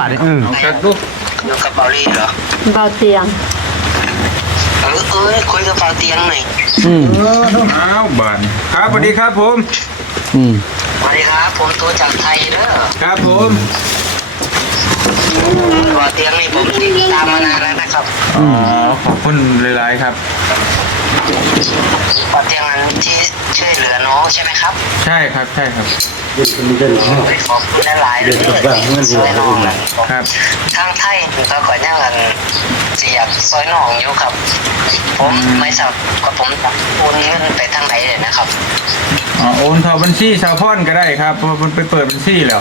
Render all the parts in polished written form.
ครับลูกอยู่กับเบาลี่เหรอเบาเตียงคุยกับเบาเตียงหน่อยอ้าวบ้านครับสวัสดีครับผมสวัสดีครับผมตัวจากไทยเด้อครับผมเบาเตียงนี่ผมติดตามมานานแล้วนะครับขอบคุณหลายๆครับเบาเตียงนั้นที่ช่วยเหลือน้องใช่ไหมครับใช่ครับใช่ครับขอบคุณหลายๆเลยช่วยน้องครับทางไทยผมก็ขอแนะนำจะอยากซอยน้องอยู่ครับผมไม่ทราบว่าผมโอนเงินไปทางไหนเลยนะครับโอนเข้าบัญชีชาวพ่อนก็ได้ครับเพราะมันไปเปิดบัญชีแล้ว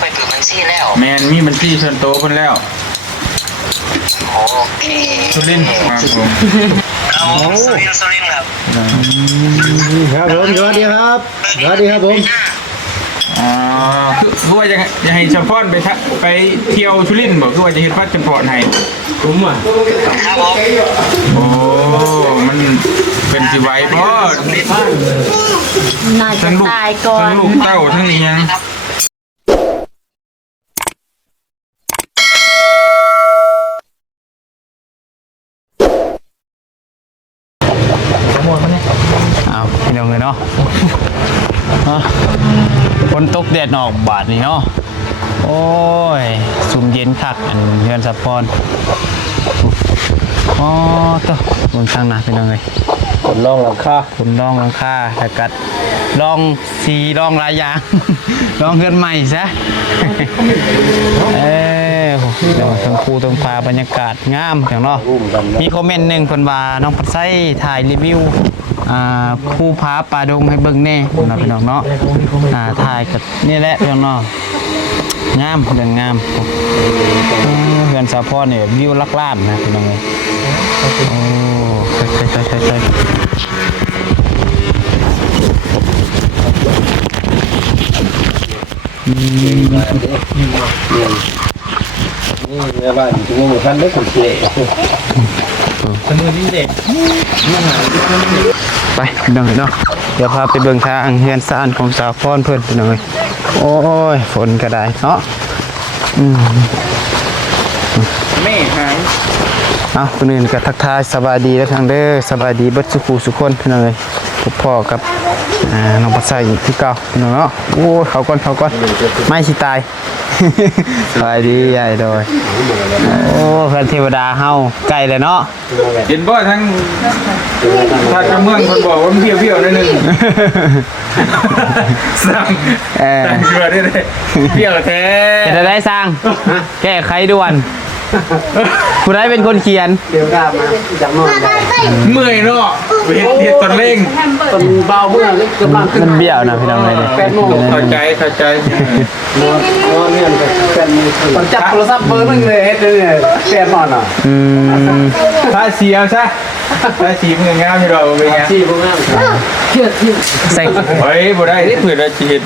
ไปเปิดบัญชีแล้วแมนมีบัญชีส่วนโตคนแล้วโอเคสุรินทร์ครับผมสุรินทร์ครับครับผมสวัสดีครับสวัสดีครับผมคือว่าจะให้ชาวพ่อนไปเที่ยวสุรินทร์บอกคือว่าจะเห็นพัดชาวพ่อนให้คุ้มอ่ะครับผมโอ้มันเป็นสิไว้เพราะน่าจะตายก่อนทั้งลูกเต้าทั้งยังเอาพี่น้องเลยเนาะฝนตกแดดออกบาดนี่เนาะโอ้ยสุ่มเย็นคักอันเฮือนสะพอนอ๋อตัวบนทางหน้าพี่น้องเลยคนลองหลังคาแต่กัดลองสีลองหลายอย่าง ลองเฮือนใหม่ซะเดี๋ยวทั้งคู่ทั้งพาบรรยากาศงามอย่างเนาะมีคอมเมนต์หนึ่งคนว่าน้องปัดไส้ถ่ายรีวิวคู่พาปลาดงให้เบิ่งแน่นะพี่น้องเนาะถ่ายกับนี่แหละพี่น้องเนาะงามเรื่องงามเฮือนสะพอนเนี่ยวิวลักล้านนะพี่น้องเลยโอ้ใช่นี่ในบ้านที่มีท่านได้สังเกตสมุนที่เด็กไปพี่น้องเนาะเดี๋ยวพาไปเบิ่งทางเฮือนซ่านของสาวพรเพิ่นพี่น้องโอ้ยฝนก็ได้เนาะไม่หายคนอื่นก็ทักทายสบายดีแล้วทางเด้อสบายดีเบิดสุขคนพี่น้องพบพ่อกับน้องปัดไส้ที่เก่าพี่น้องเนาะโอ้เขาก่อนไม่สิตายสบายดีใหญ่โดยโอ้เพื่อนเทวดาเฮาไกลเลยเนาะเห็นบ่ทั้งถ้ากระเมืองคนบอกว่าเพี้ยวๆนิดนึงสั่งเกลือได้เลยเพี้ยวแท้จะได้สร้างแก้ไขด่วนผู้ใดเป็นคนเขียนเดี๋ยวกล้ามาจังนอนเมื่อยเนาะเห็ดตอนเร่งตอนเบาเมื่อเกำลังมันเบี้ยวนะพี่น้องเลยเข้าใจนอนเนี่ยตอนจับโทรศัพท์เบอร์นึงเลยเฮ็ดเลยแฟนนอนอ่ะถ้าเสียซะถ้าสีมืองามอยู่เราเป็นไงสีมืองามใส่เฮ้ยบ่ได้เผื่อเราชีวิต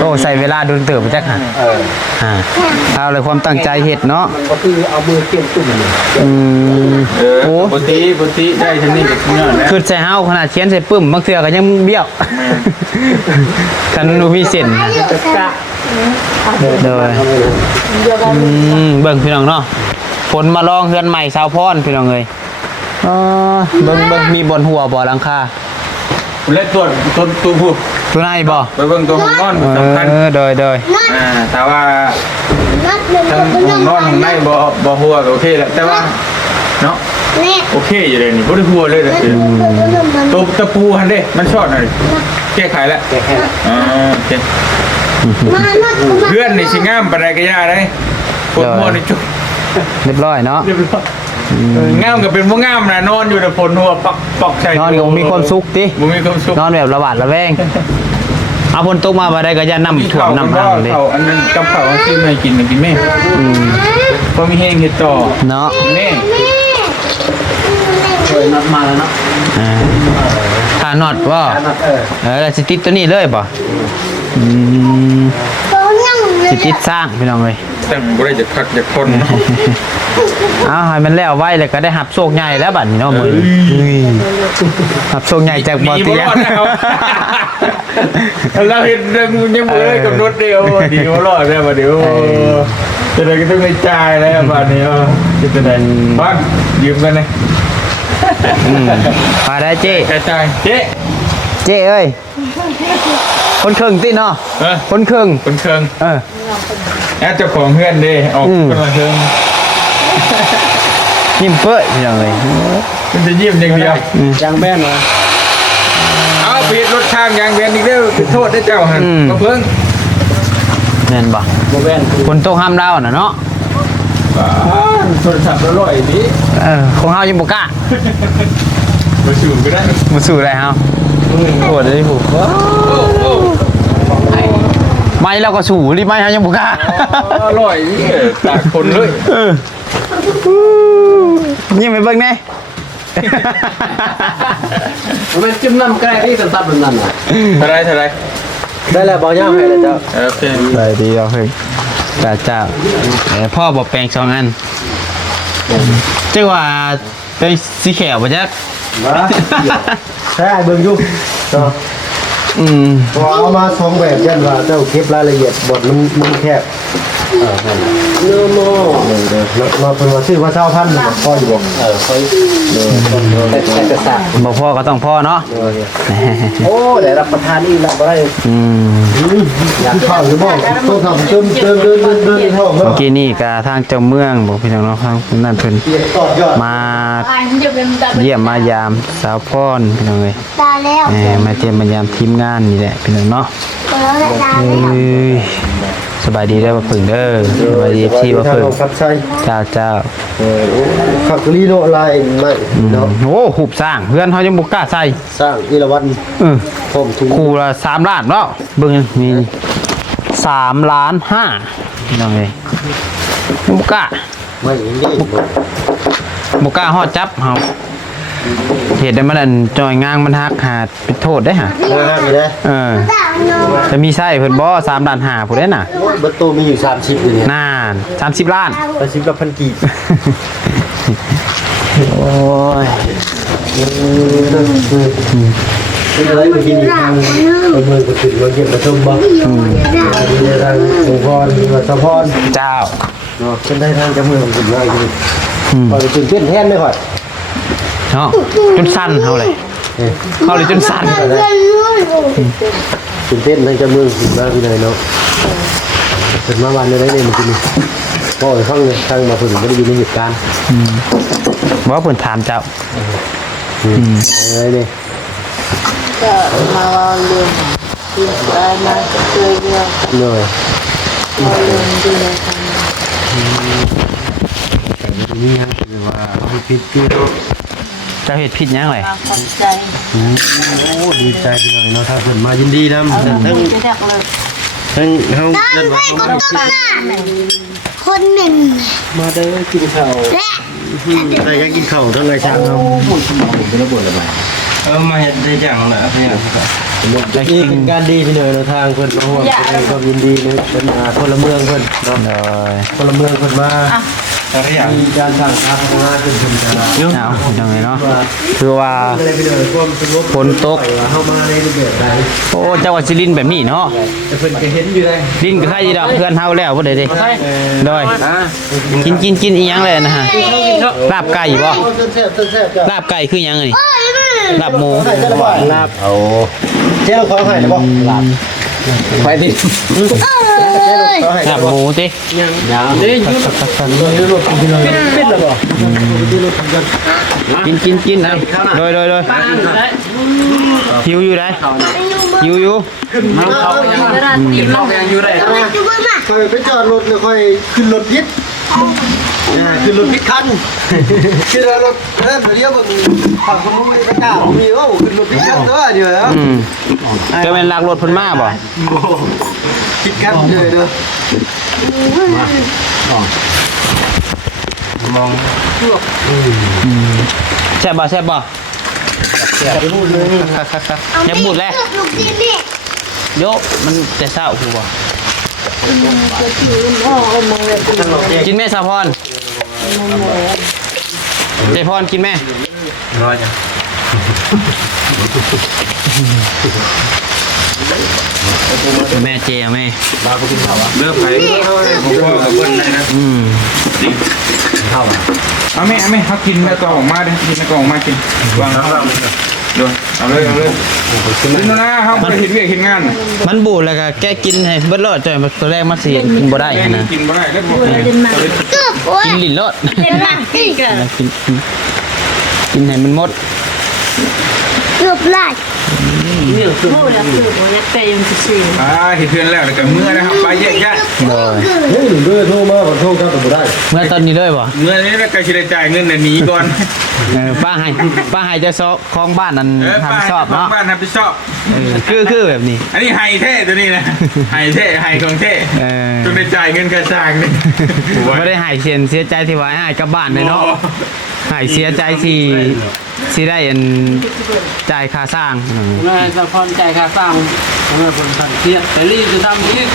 โอ้ใส่เวลาโดนเติบไปจักเอาเลยความตั้งใจเห็ดเนาะมันก็คือเอามือเกี่ยมตุ่มโอ้ปกติได้ชนิดแบบนี้นะคือใส่เฮาขนาดเขียนใส่ปึ้มบางเทื่อก็ยังเบี้ยวกันดูมีเส้นเด้อเบิ่งพี่น้องเนาะฝนมาลองเฮือนใหม่ชาวพรพี่น้องเอ้ยเบิ่งมีบนหัวบ่หลังคาเล็กตัวผู้ตัวไหนบ่ไปเบิ่งตัวห้องนอนสำคัญโดยแต่ว่าทั้งห้องนอนข้างในบ่หัวโอเคแหละแต่ว่าเนาะโอเคอยู่เลยนี่บ่ได้หัวเลยเด้อตัวตะปูหั่นเด้มันช็อตหน่อยแก้ไขแล้วโอเคเพื่อนนี่สิงามปานใดก็ย่าได้คนหัวนี่จุ๊บเรียบร้อยเนาะงามกับเป็นว่างามนะนอนอยู่ในผลหัวปักใช่นอนกับมีความสุขดิมีความสุขนอนแบบระบาดระแวงเอาฝนตกมาได้ก็จะนำถ่วงน้ำพังเลยอันนั้นกับข้าวซื้อมากินแม่ก็มีแห้งเห็ดต่อเนาะแม่น็อตมาแล้วเนาะถ้าน็อตว่าสติดตัวนี้เลยป่ะสติดสร้างพี่น้องเลย ตั้งบ่ได้จะพักจะคนเนาะ เอาให้มันแล้วไว้แล้วก็ได้หับโชคใหญ่แล้วบัดนี้เนาะมื้อหับโชคใหญ่จากบ่อเตียง เราเห็นเรื่องยังบ่เลยกับรถเดียวดีบ่รอดแล้วบัดเดี๋ยวจะได้ก็ต้องไปจ่ายแล้วบัดนี้จะได้บ้านยืมกันเลย มาได้เจ้ จ่ายเจ๊ เจ้เอ้ยคนครึ่งติเนาะคนครึ่ง คนเครื่อง เจ้าของเพื่อนดิออกคนละเครื่อง ยิ้มเปื้อยพี่น้องเอ้ย มันจะยิ้มอย่างเดียวย างแบนมา เอาปิดรถข้างยางเวียนอีกเด้อโทษได้เจ้าหันมาเพิ่ง แม่นบ่ บ่แบน คนตกห้ามดาวน่ะเนาะ โทรศัพท์อร่อยดิ ของเฮายังบ่กล้า มาสู่ก็ได้ มาสู่ได้เฮาโหดเลยผู้ไม่เราก็สู่รีบไม่เฮายังบ่กล้า อร่อยดิตากคนเลย ยิ้มไปเบิ่งแน่ มันจิ้มน้ำแกล้ที่ตับนั่นน่ะ เท่าไร ได้แล้วบ่ย่างให้แล้วเจ้า โอเค ได้ดีเอาเฮ้ยจ้าพ่อบอกแปลง2อันจังว่าเป็นสีเขียวบ่จัก ใช่เบิ่งอยู่เนาะ พอเอามา2แบบยันว่าเจ้าเก็บรายละเอียดบทมันแคบนั่นเนื้อโม่เด้อเราเพิ่นว่าชื่อว่าชาวพันธุ์พ่ออยู่บ่ค่อยแต่สัก บ่พ่อก็ต้องพ่อเนาะ โอ้ได้รับประทานนี่รับบ่ได้อยากเข้าหรือบ่ต้องทำเติมเดินเข้า เมื่อกี้นี่ก็ทางเจ้าเมืองบอกพี่น้องเนาะทางนั่นเพิ่น ต่อยอด มาเยี่ยมมายามสาวพรพี่น้องเอ้ย ตาแล้ว มาเยี่ยมมายามทีมงานนี่แหละพี่น้องเนาะ แล้วตา เอ้ยสบายดีเด้อบ่พึ่งเด้อสบายดีพี่บ่พึ่ง ครับใช่ เจ้า ขักลีโนลายไม่เนาะ โอ้หุบสร้างเพื่อนเฮายังบ่กล้าใส่ สร้างอีละวันพร้อมทุก คู่ละ3ล้านเนาะเบิ่งมี3ล้าน5พี่น้องเอ้ยบ่กล้า ไม่ยังดี บ่กล้าฮอดจับเฮาเหตุใดมันอันจอยงางมันหักหาดเป็นโทษได้หะ เออนี่นะ ตาโน จะมีไส้เพิ่นบ่3ล้าน5ผู้ใดน่ะ บัตโตมีอยู่30อยู่เนี่ย นาน30ล้าน 30ละพันกีบ โอ้ย เป็นอะไรมากินทางเมืองกุฏิมาเก็บมาชมบ่มีทางสงพรมีวัดสะพร เจ้า เนาะเป็นได้ทางจำเมืองกุฏิง่ายดีพอไปตื่นเต้นแทนได้ก่อน เนาะจนสั่นเฮาเลยเฮาเลยจนสั่น ตื่นเต้นทางจำเมืองกุฏิมาพี่เลยเนาะเป็นมาวันได้เนี่ยมันกินพ่อไปฟังเลยทางมาฝึกไม่ได้อยู่ในเหตุการณ์ บ่เพิ่นถามเจ้า อะไรเนี่ย ก็มาเรียนที่ได้มาเคยเรียน เหนื่อย มาเรียนดีเลยค่ะ นี่ฮะคือว่าเราไปปิดที่ เจ้าเฮ็ดผิดหยังเลย ขอบใจ โอ้ดีใจพี่หน่อยเนาะถ้าเพิ่นมายินดีนะทั้ง จะแทกเลย เฮาเดินมา คนหนึ่ง มาเด้อกินข้าว และ ได้ยังกินข้าวทั้งไงช่างเฮา มาเห็นได้จังนะพี่ นี่เป็นการดีพี่หน่อยเนาะทางเพิ่นมาห่วงความยินดีเนาะเป็นพลเมืองเพิ่นเนาะ เลย พลเมืองเพิ่นมามีการสร้างทางพัฒนาขึ้นเพิ่นจะ เอาจังไงเนาะคือว่า อะไรพี่หน่อยความสงบ ฝนตก เฮามาในรูปแบบใด โอ้เจ้าว่าสิลิ้นแบบนี้เนาะ แต่เพิ่นก็เห็นอยู่ได้ ลิ้นก็ใครอยู่ดอกเพื่อนเฮาแล้วบ่ได้เด้โดยกินอีหยังเลยนะฮะลาบไก่บ่ แซ่บๆจ้ะ ลาบไก่คือหยังอันนี้ลาบหมู ลาบเอาเจ้าของให้ได้บ่ลาบไปดิ ลาบหมูติ ยังเด้ยุดรถกินเลยปิดแล้วบ่ กินนะโดยหิวอยู่ได้หิวอยู่ ค่อยไปจอดรถแล้วค่อยขึ้นรถพิษขึ้นรถพิษคันขึ้นรถเริ่มเดียวแบบฝั่งคนนู้นไม่กล้ามีว่าขึ้นรถพิษคันตัวเดียวแล้ว จะเป็นลากรถเพิ่นมาบ่ พิษคันเลยเด้อ แซ่บบ่อย่าบูดแล้ว ลูกดินนี่ โยมันจะเศร้าฮู้บ่ กินแม่สาวพรเจพรกินแม่ น้อยจ้ะ แม่เจเอาแม่ เลิกไปผมพ่อกับเพื่อนได้นะ เอาไหมเขากินแล้วก็ออกมาดิกินแล้วก็ออกมากินวางดูเอาเลยกินแล้วนะเขาไปเห็นเวียกเห็นงาน มันบูดแล้วก็แกกินให้เบิดรอดจ่อยตัวแรกมาเสียกินบ่ได้นะ กินบ่ได้แล้วบ่ กินลิ้นรอด เป็นหลักที่เกิด กินให้มันหมด เกือบหลักพูดแล้วคือผมอยากไปยังจะซื้อ เห็นเพื่อนแล้วแล้วก็เมื่อนะครับไปแยกญาติ เลย เฮ้ยเด้อโทรมาขอโทษครับบ่ได้ เมื่อตอนนี้เลยบ่ เมื่อนี้แล้วก็จะจ่ายเงินหนีก่อน ป้าให้จะซอคล้องบ้านนั้น ป้า ทำชอบเนาะ บ้านทำไปชอบ คือแบบนี้ อันนี้ไฮเท่ตัวนี้นะไฮเท่ไฮของเท่จนได้จ่ายเงินกระจางนี่ ไม่ได้หายเสียใจที่ว่าหายกลับบ้านเลยเนาะหายเสียใจที่ได้จ่ายค่าสร้าง นายสะพอนใจค่าสร้างเมื่อผมสั่งเครียดแต่รีบจะทำอีก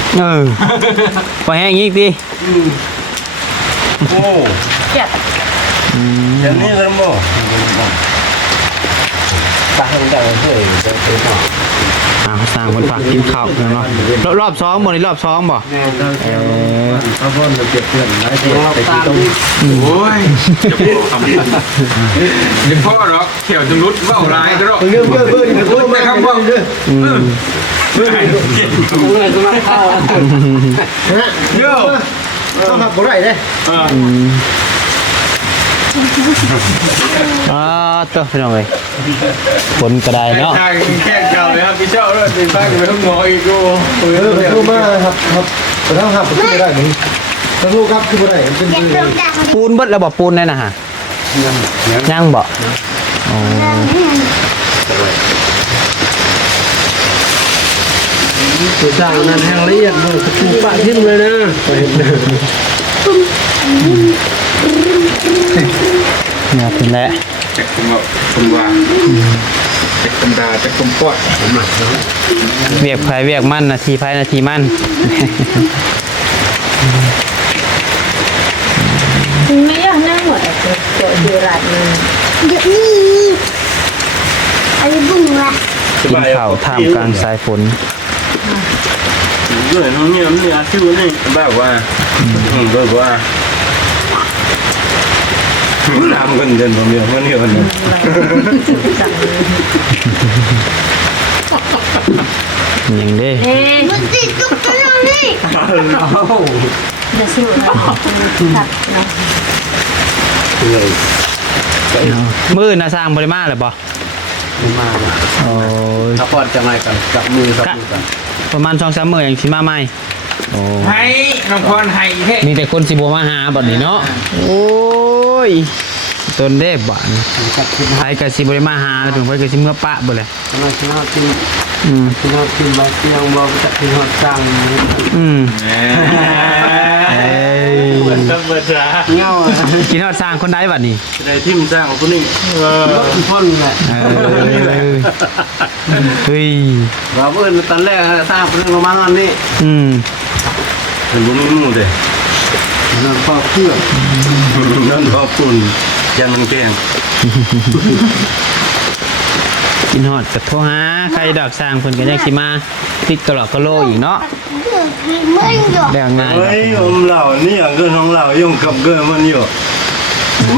ไปแห้งอีกดิ โอ้อย่างนี้เลยบ่ตาให้ดังเฮ้ยจะไปต่อ สร้างคนฝากกินข้าวเนาะรอบ2บ่นี่รอบ2บ่ เอาบ่อนเก็บเพื่อนหลายทีแต่ที่ต้อง โอ้ยจะบอกคำนี้เดี๋ยวพ่อหรอกเขี่ยวจนรุดว่าอะไรก็หรอก เรื่องเพื่อนพูดแต่คำว่า ผมเลยจะมาเข้า เยอะ ต้องหักบ่ได้เด้ ตัวพี่น้องเอ้ยฝนก็ได้เนาะ ทางแค่เก่าเลยครับพี่เจ้าด้วยเป็นบ้านไปห้องนอนอีกกู โทรมาครับแต่ถ้าหักบ่ได้นี่ต้องรู้ครับคือบ่ได้เป็น ปูนเบิดแล้วบ่ปูนนั่นน่ะฮะยังบ่อ๋อ ตัวสร้างนั้นแห้งละเอียดเลยปูปะทิ้งเลยนะ เนี่ยเป็นแล้ว จากคุณว่าจากธรรมดาจากคมปอด เวียกไผเวียกมันนาทีไผนาทีมัน ไม่อยากนั่งหมดตัวเดือดร้อนเดี๋ยวนี้อะไรบุ้งละ กินข้าวท่ามกลางสายฝน ด้วยน้องเนี่ยชื่อนี่แบบว่าแบบว่าทำกันเดินผมเดียวมันเดียวนี่ ยังเด้ มันติดตุ๊กตาเลยจะสู้นะตัดนะ มื้อน่ะสร้างบ่ได้มาแล้วบ่ มา โอ้ย สะพอนจะไงกันจับมือกับมือกัน ประมาณ 2-3 มื้อยังสิมาใหม่โอ้ ให้น้องพรให้เท่ มีแต่คนสิบ่มาหาบัดนี้เนาะโอ้ยต้นเด้บานไผก็สิบ่ได้มาหาถึงไผก็สิเมื่อปะบ่เลย กำลังกินข้าวกิน อืม กินข้าวกินใบเตียงบ่จะกินข้าวจัง อืม เหมือนธรรมดา เงา กินฮอดสร้างคนใดบัดนี้ ได้ทิมสร้างคนนี้รถพ่นแหละ เฮ้ย ว่าเพื่อนตอนแรกทราบเรื่องประมาณนั้นนี่ อืม เป็นบุ้งมู่เด้ นั่นก็เพื่อ นั่นก็ปุ่นยันมันแกง กินฮอดก็โทรหาใครดอกสร้างเพิ่นก็ยังสิมาติดตลอดกะโลอีกเนาะ ไม่หรอก แล้วง่าย เฮ้ยอมเหล่านี่อย่างเกินของเรายุ่งกับเกินมันอยู่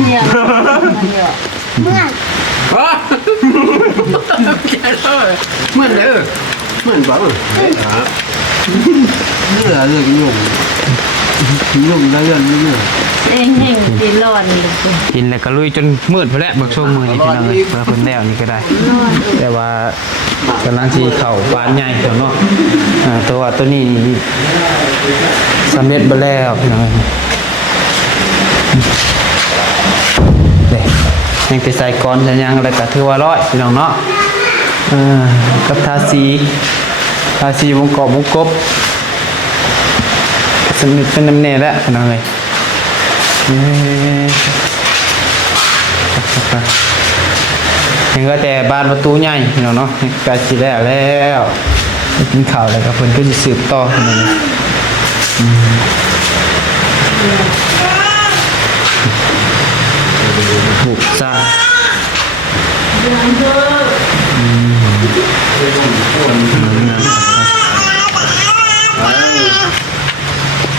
เนี่ยเมื่อ เหมือนเด้อเหมือนบ้าเนื้อเรื่องยุ่งแล้วเรื่องเนื้อ เองแห่งกินร้อนเลย กินแล้วก็ลุยจนมืดพุ่นแหละบักช่วงมื้อนี้พี่น้องเอ้ยเพื่อเพิ่นแล้วนี่ก็ได้ แต่ว่ากำลังสิเข้าบ้านใหญ่แล้วเนาะตัวนี้สำเร็จบ่แล้วพี่น้องเอ้ยเด้ยังไปใส่ก้อนใส่หยังแล้วก็ถือว่าร้อยพี่น้องเนาะกับทาสีวงกบวงกบสนิทเป็นน้ำแน่แล้วพี่น้องเอ้ยยังก็แต่บานประตูใหญ่พี่น้องเนาะกาสิแล้วไปกินข้าวแล้วก็เพิ่นก็สิสืบต่อพี่น้อง ถูกซะ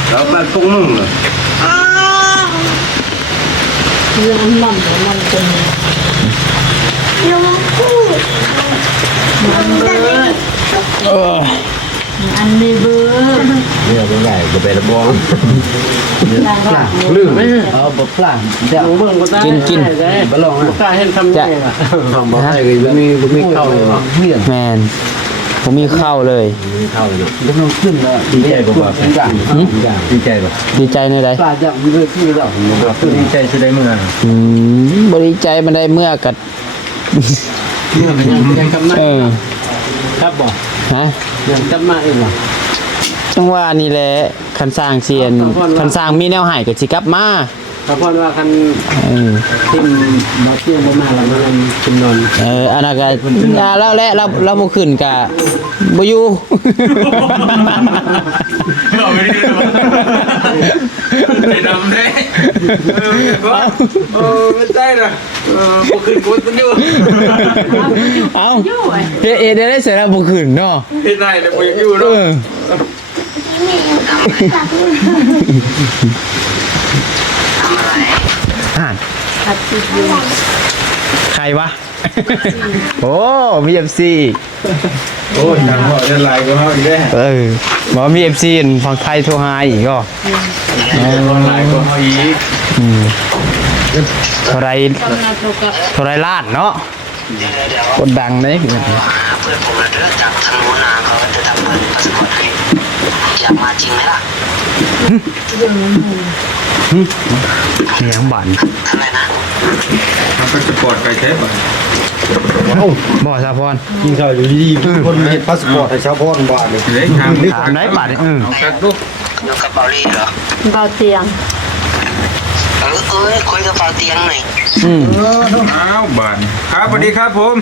แล้วบ้านพวกมึงเหรอ เรื่องมันเป็น อันนี้เบอร์ เนี่ยเป็นไงก็เป็นระบอง ลืมไหม เอาบะปลาเดี๋ยว เบิ่งก็ได้ กิน บลองอ่ะกล้าเห็นคำนี้ล่ะ ทำมาให้เลยมีเข้าเลยเฮียน แมนผมมีข้าวเลย เข้าเลยแล้วมันขึ้นแล้วดีใจบ่บ่ดีใจบ่ ดีใจในใด กล้าจะมีเรื่องที่เรา ดีใจสิได้เมื่อ บริใจมันได้เมื่อกัด ยังกำนัน เออ ครับบ่ ฮะ ยังจำมาเองบ่ จังว่านี่แหละคันสร้างเซียนคันสร้างมีแนวใหายกับสิกลับมา ถ้าพ่อว่าคัน เออ ทิมบ่เที่ยงบ่มาแล้วมันกินนอน อันนั้นก็แล้วแหละเราบ่ขึ้นกะบ่อยู่ เอาไม่ได้ไปดำเลยไม่ใช่นะบ่ขึ้นกดมันอยู่ เอ้าเฮ็ดได้เสร็จแล้วบ่ขึ้นเนาะ เฮ็ดได้แต่บ่อยู่ เอ เนาะ อ ทำอะไร อ่าน อัดติดอยู่ ใครวะ โอ้มี FC โอ้ยทางพ่อจะไล่ก็เฮาอีกแล้ว บอกว่ามี FC ฝั่งไทยโทรหาอีกก็ ไล่ก็เฮาอีก เท่าไร ตอนนั้นเรากับ เท่าไรล้านเนาะ เดี๋ยว กดดังเลย หาเพื่อนผมเลือกจากทางนู้นนะเขาจะทำเปิดพาสปอร์ตให้อยากมาจริงไหมล่ะ เสียงบัน ทำไมนะ มันก็จะปลอดไปใช่ป่ะ บ่สาพร กินข้าวอยู่ดีๆคนเฮ็ดพาสปอร์ตให้ชาวพรบ้านเลย เล็กทาง ถามได้บัตรเอาคักลูก อยู่กับเบาลี่เหรอ เบาเตียง คุยกับเบาเตียงหน่อย อ้าวบานครับสวัสดีครับผม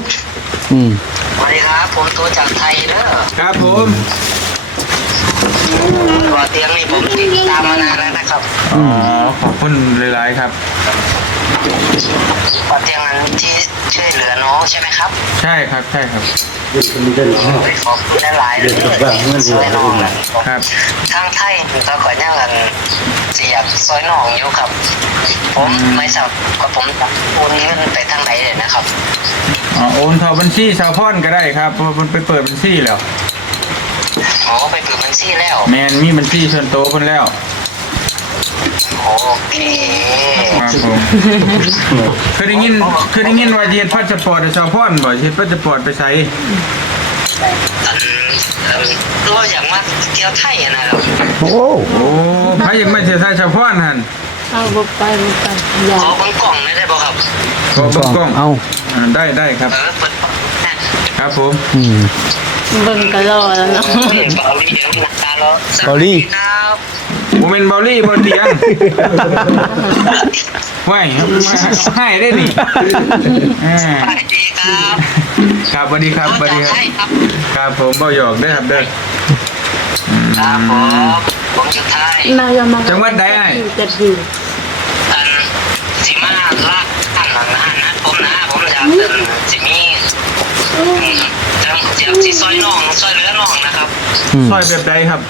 สวัสดีครับผมตัวจากไทยเด้อ ครับผม เบาเตียงนี่ผมติดตามมานานแล้วนะครับ อ๋อขอบคุณหลายๆครับ เบาเตียงนั้นที่ช่วยเหลือน้องใช่ไหมครับ ใช่ครับใช่ครับ ขอบคุณหลายๆเลยที่ช่วยน้องนะครับ ทางไทยเขาขอแนะนำสิอยากซอยน้องอยู่ครับ ผมไม่ทราบว่าผมโอนเงินไปทางไหนเลยนะครับ อ๋อโอนเข้าบัญชีชาวพรก็ได้ครับเพราะมันไปเปิดบัญชีแล้ว อ๋อไปเปิดบัญชีแล้ว แมนมีบัญชีส่วนตัวเพิ่นแล้ว โอเค ครับผมเคยได้ยินว่าสิเฮ็ดพาสปอร์ตให้ชาวพรบ่สิเฮ็ดพาสปอร์ตไปใช้ เราอยากมาเที่ยวไทยอะนะครับ โอ้ โอ้พายังไม่เสียทายชาวพรหั่น เอาบ่ไปอย่า ขอเบังกล่องได้ป่ะครับ ขอเบิ่งกล้อง เอา ได้ครับ เปิด ครับผม เบิ่งก็รอแล้วเนาะ เบาลี่เดี๋ยวหนักตาเรา เกาหลี ครับ บ่แม่นเบาลี่บ่เตียงว้ายให้ได้นี่อ่า สวัสดีครับ ครับสวัสดีครับสวัสดีครับ ใช่ครับ ครับผมบ่หยอกเด้อครับเด้อ ครับผมอยู่ไทย นายมา จังหวัดใดอ้าย จะอยู่ สิมาลากท่านหลังนะผมอยากเป็นสิมีจังอยากสิซอยน้องซอยเหลือน้องนะครับ ซอยแบบใดครับ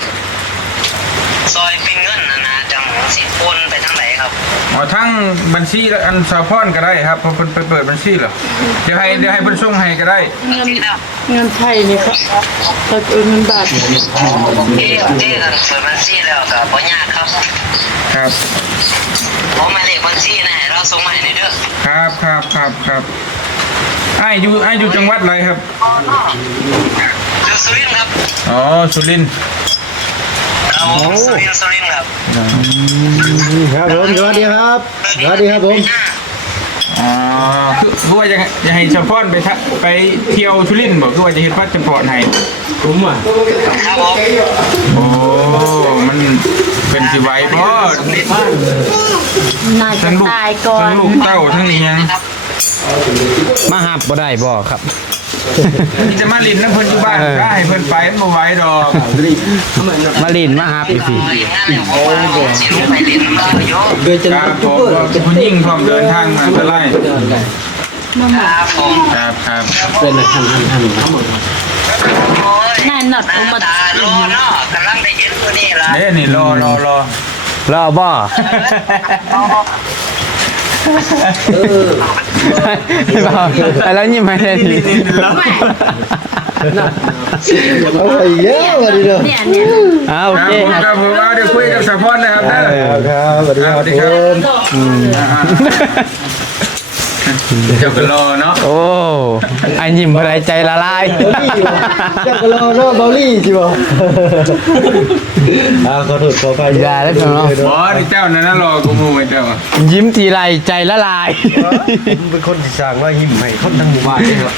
ซอยเป็นเงินนะจังสิโอนไปทางไหนครับ อ๋อทั้งบัญชีและอันสาพรก็ได้ครับเพราะเพิ่นไปเปิดบัญชีแล้วเดี๋ยวให้เพิ่นส่งให้ก็ได้ เงินไทยนี่ครับก็คือเงินบาท โอเคกันเปิดบัญชีแล้วก็บ่ยากครับ ครับ ผมหมายเลขบัญชีนะเราส่งมาให้ในเด้อ ครับอ้ายอยู่จังหวัดอะไรครับ อยู่สุรินทร์ครับ อ๋อสุรินทร์ เราสุรินทร์ครับ ครับผมสวัสดีครับสวัสดีครับผม อ๋อคือว่าจะให้ชาวพรไปเที่ยวสุรินทร์บ่คือว่าจะเฮ็ดพาสปอร์ตให้ ผมอ่ะ ครับผม โอ้มันเป็นสิไหวบ่ น่าจะ ทั้งลูก ตายก่อน ทั้งลูกเต้าทั้งนี้ยัง มาหับบ่ได้บ่ครับ จะมาลินน้ำเพิ่นอยู่บ้านก็ให้เพิ่นไปบ่ไหวดอก มาลินมาหาพี่พี่ งานเนี่ยผมว่าสิลงไปเล่นบ้านอยู่ โดยจะ ครับผมผู้หญิงพร้อมเดินทางมาอันตราย ครับผม ครับ เป็นหันทั้งหมด โอ้ย นั่นหนอด หน้า มา ตาโลเนาะกำลังได้เห็นตัวนี้ล่ะ เด้นี่รอ รอบ่แล้วยิ้มให้ได้ดี อะไรเยอะวันนี้เนาะ เนี่ย โอ ครับ เค ผม ครับ ครับผมเอาเดี๋ยวคุยกับสะพอนนะครับเด้อ ครับสวัสดีครับผม เจ้าก็รอเนาะ โอ้ไอ้ยิ้มอะไรใจละลาย เจ้าก็รอเนาะเบาลี่จิบ่ขอโทษขอไป อย่าแล้วเนาะ บอสเจ้านั่นนะรอกูมูไปเจ้า ยิ้มทีไรใจละลาย ผมเป็นคนที่สร้างว่าหิมให้คนทั้งหมู่บ้านเลยครับ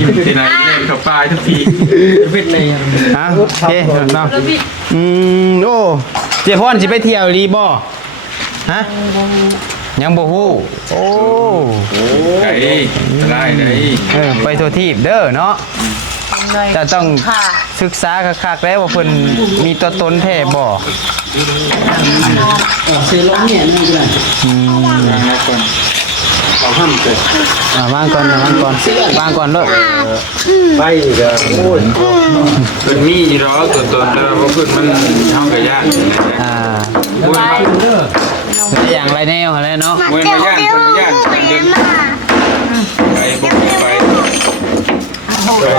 ยิ้มที่ไหนเล่นกับปลายทุกที เป็นใน ฮะโอเคเนาะโอ้เจ้าพ่อนสิไปเที่ยวรีบ่ฮะยังบ่ฮู้โอ้ ไก่ได้เลย ไปทัวทีบเด้อเนาะจะต้องศึกษาคักๆแล้วว่าเพิ่นมีตัวตนแท้บ่ เซรั่มเนี่ยนี่ก็ได้ เอาห้ามเกิด วางก่อนวางก่อนวางก่อนเด้อ ไปก็โอ้ย เป็นมีอยู่หรอตัวตนแต่ว่าเพิ่นมันเท่ากับยาก แล้วไปเด้อ ได้อย่างไรแนวอะไรเนาะ เว้นมาย่านคนย่านเดินไปบุกไป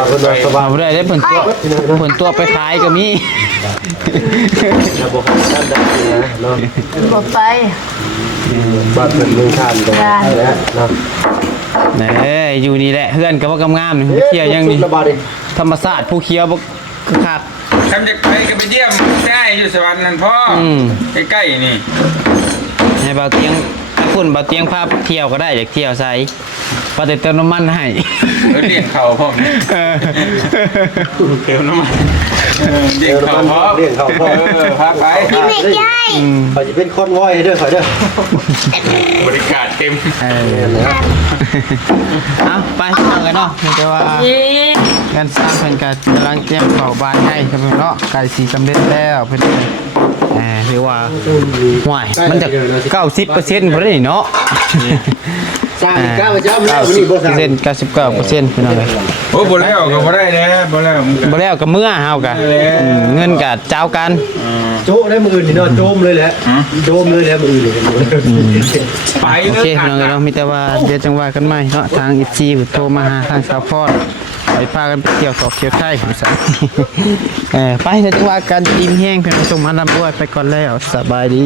คนสบาย เอาได้เพิ่นตัวไปขายก็มี ระบบการได้นะเนาะ บอกไป บ้านเป็นเมืองชานกันแล้วเนาะ อยู่นี่แหละเฮือนก็บ่งามๆเที่ยวยังนี่ ระบาดดิ ธรรมศาสตร์ผู้เขียวบ่คัก ทำจากไปก็ไปเยี่ยมได้อยู่สวรรค์นั่นพ่อใกล้ๆนี่ ให้บ่าวเตียงคุณบ่าวเตียงพาเที่ยวก็ได้อยากเที่ยวไสบ่ได้เติมน้ำมันให้ เรียกเขาพ่อเนี่ยเติมน้ำมันเรียกเขาพ่อพาไป เขาจะเป็นคนว้อยให้ด้วยขอเด้อบ ริการเต็ม เอาไปฟังกันเนาะเดี๋ยวว่า งานสร้างเพิ่นก็กำลังเตรียมเข้าบ้านให้ครับเนาะใกล้สิสำเร็จแล้วเพิ่นหรือว่าห่วยมันจะ90%บ่ได้เนาะ สร้างก้าวเจ้าแล้วนี่บ่สร้าง 99%พี่น้องเอ้ย โอ้บ่แล้วก็บ่ได้นะบ่แล้ว บ่แล้วก็เมื่อเฮาก็เงินก็เจ้ากัน โจ้ได้มืออื่นนี่เนาะโจมเลยแหละโจมเลยแหละมืออื่นนี่ ไป โอเคพี่น้องเอ้ยเนาะมีแต่ว่าเดี๋ยวจังว่ากันใหม่เนาะทาง FC โทรมาหาทางสาวพรไปพากันไปเที่ยวต่อเที่ยวไทยว่าซั่นไปเดี๋ยวจังว่ากันอิ่มแห้งเพิ่นส่งมาลำด้วยไปก่อนแล้วสบายดี